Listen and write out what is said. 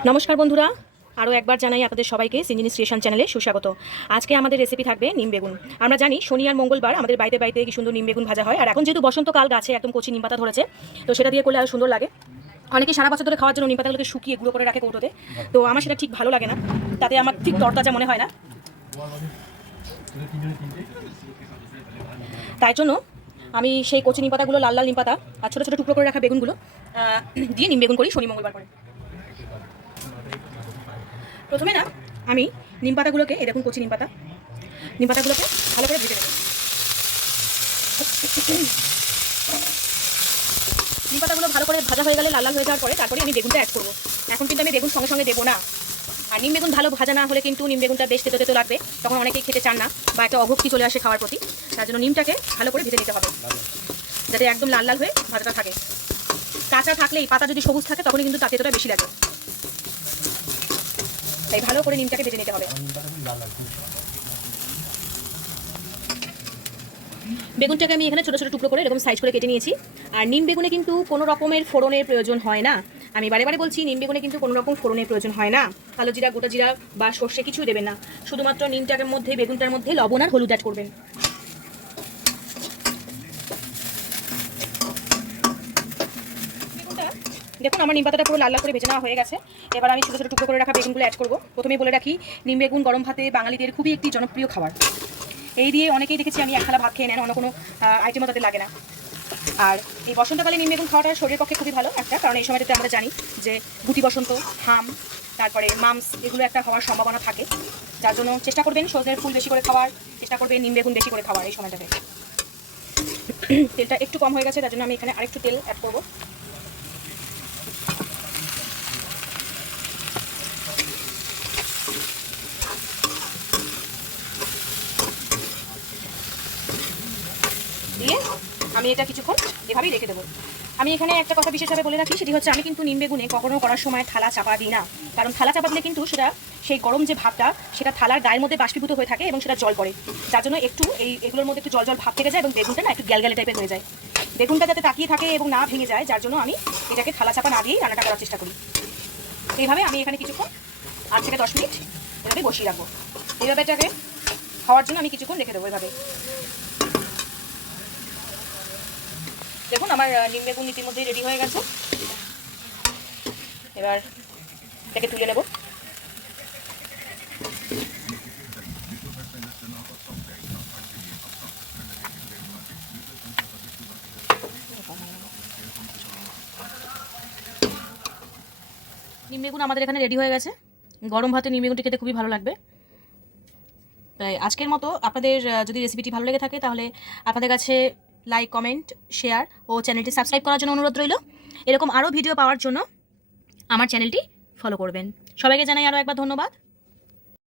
নমস্কার বন্ধুরা, আরও একবার জানাই আপনাদের সবাইকে সিঞ্জিনি স্টেশন চ্যানেলে সুস্বাগত। আজকে আমাদের রেসিপি থাকবে নিম বেগুন। আমরা জানি শনি আর মঙ্গলবার আমাদের বাড়িতে বাড়িতে কি সুন্দর নিম বেগুন ভাজা হয়, আর এখন যেহেতু বসন্তকাল, গাছে একদম কচি নিম পাতা ধরেছে, তো সেটা দিয়ে করলে আরও সুন্দর লাগে। অনেকে সারা বছর ধরে খাওয়ার জন্য নিম পাতাগুলোকে শুকিয়ে গুঁড়ো করে রাখে কৌটোতে, তো আমার সেটা ঠিক ভালো লাগে না, তাতে আমার ঠিক তরতাজা মনে হয় না। তাই জন্য আমি সেই কচি নিম পাতাগুলো, লাল লাল নিম পাতা আর ছোটো ছোটো টুকরো করে রাখা বেগুনগুলো দিয়ে নিম বেগুন করি শনি মঙ্গলবার করে। প্রথমে না আমি নিম পাতাগুলোকে, এই দেখুন কচি নিম পাতাগুলোকে ভালো করে ভেজে নেব। নিম পাতাগুলো ভালো করে ভাজা হয়ে গেলে, লাল লাল হয়ে যাওয়ার পরে তারপরে আমি বেগুনটা অ্যাড করবো। এখন কিন্তু আমি বেগুন সঙ্গে সঙ্গে দেবো না, আর নিম বেগুন ভালো ভাজা না হলে কিন্তু নিম বেগুনটা বেশ তেতো তেতো লাগবে, তখন অনেকেই খেতে চান না বা একটা অভক্তি চলে আসে খাওয়ার প্রতি। তার জন্য নিমটাকে ভালো করে ভেজে নিতে হবে, যাতে একদম লাল লাল হয়ে ভাজাটা থাকে। কাঁচা থাকলেই, পাতা যদি সবুজ থাকে তখনই কিন্তু তার তেতোটা বেশি লাগে, তাই ভালো করে নিমটাকে ভেজে নিতে হবে। বেগুনটাকে আমি এখানে ছোটো ছোটো টুকরো করে এরকম সাইজ করে কেটে নিয়েছি। আর নিম বেগুনে কিন্তু কোনো রকমের ফোড়নের প্রয়োজন হয় না। আমি বারে বারে বলছি, নিম বেগুনে কিন্তু কোনো রকম ফোড়নের প্রয়োজন হয় না। কালো জিরা, গোটা জিরা বা সর্ষে কিছুই দেবেন না, শুধুমাত্র নিমটার মধ্যে, বেগুনটার মধ্যে লবণ আর হলুদ অ্যাড করবেন। বেগুনটা দেখুন আমার নিম পাতাটা পুরো লাল লাল করে ভেজে নেওয়া হয়ে গেছে। এবার আমি ছোটো ছোটো টুকরো করে রাখা বেগুনগুলো অ্যাড করবো। প্রথমেই বলে রাখি, নিম বেগুন গরম ভাতে বাঙালিদের খুবই একটি জনপ্রিয় খাবার। এই দিয়ে অনেকেই দেখেছি আমি এক থালা ভাত খেয়ে নেন, অন্য কোনো আইটেমও তাদের লাগে না। আর এই বসন্তকালে নিম বেগুন খাওয়াটা শরীরের পক্ষে খুবই ভালো একটা, কারণ এই সময়টাতে আমরা জানি যে গুটি বসন্ত, হাম, তারপরে মামস, এগুলো একটা হওয়ার সম্ভাবনা থাকে। যার জন্য চেষ্টা করবেন সজনের ফুল বেশি করে খাওয়ার, চেষ্টা করবেন নিম বেগুন বেশি করে খাওয়ার এই সময়টাতে। তেলটা একটু কম হয়ে গেছে, তার জন্য আমি এখানে আরেকটু তেল অ্যাড করবো। দিয়ে আমি এটা কিছুক্ষণ এভাবেই রেখে দেবো। আমি এখানে একটা কথা বিশেষভাবে বলে রাখি, সেটি হচ্ছে আমি কিন্তু নিম বেগুনে কখনো করার সময় থালা চাপা দিই না, কারণ থালা চাপা দিলে কিন্তু সেটা, সেই গরম যে ভাবটা, সেটা থালার গায়ের মধ্যে বাষ্পীভূত হয়ে থাকে এবং সেটা জল পড়ে, যার জন্য একটু এগুলোর মধ্যে একটু জল জল ভাব থেকে যায় এবং বেগুনটা না একটু গ্যালগ্যালে টাইপের হয়ে যায়। বেগুনটা যাতে তাকিয়ে থাকে এবং না ভেঙে যায়, যার জন্য আমি এটাকে থালা চাপা না দিয়েই রান্নাটা করার চেষ্টা করি। এইভাবে আমি এখানে কিছুক্ষণ 8 থেকে 10 মিনিট এভাবে বসিয়ে রাখবো। এইভাবে এটাকে খাওয়ার জন্য আমি কিছুক্ষণ রেখে দেবো এভাবে। দেখুন আমার নিম বেগুন ইতিমধ্যেই রেডি হয়ে গেছে। এবার এটাকে তুলে নেব। নিম বেগুন আমাদের এখানে রেডি হয়ে গেছে। গরম ভাতে নিম বেগুনটি খেতে খুবই ভালো লাগবে। তাই আজকের মতো আপনাদের যদি রেসিপিটি ভালো লেগে থাকে, তাহলে আপনাদের কাছে লাইক, কমেন্ট, শেয়ার ও চ্যানেলটি সাবস্ক্রাইব করার জন্য অনুরোধ রইল। এরকম আরও ভিডিও পাওয়ার জন্য আমার চ্যানেলটি ফলো করবেন। সবাইকে জানাই আরও একবার ধন্যবাদ।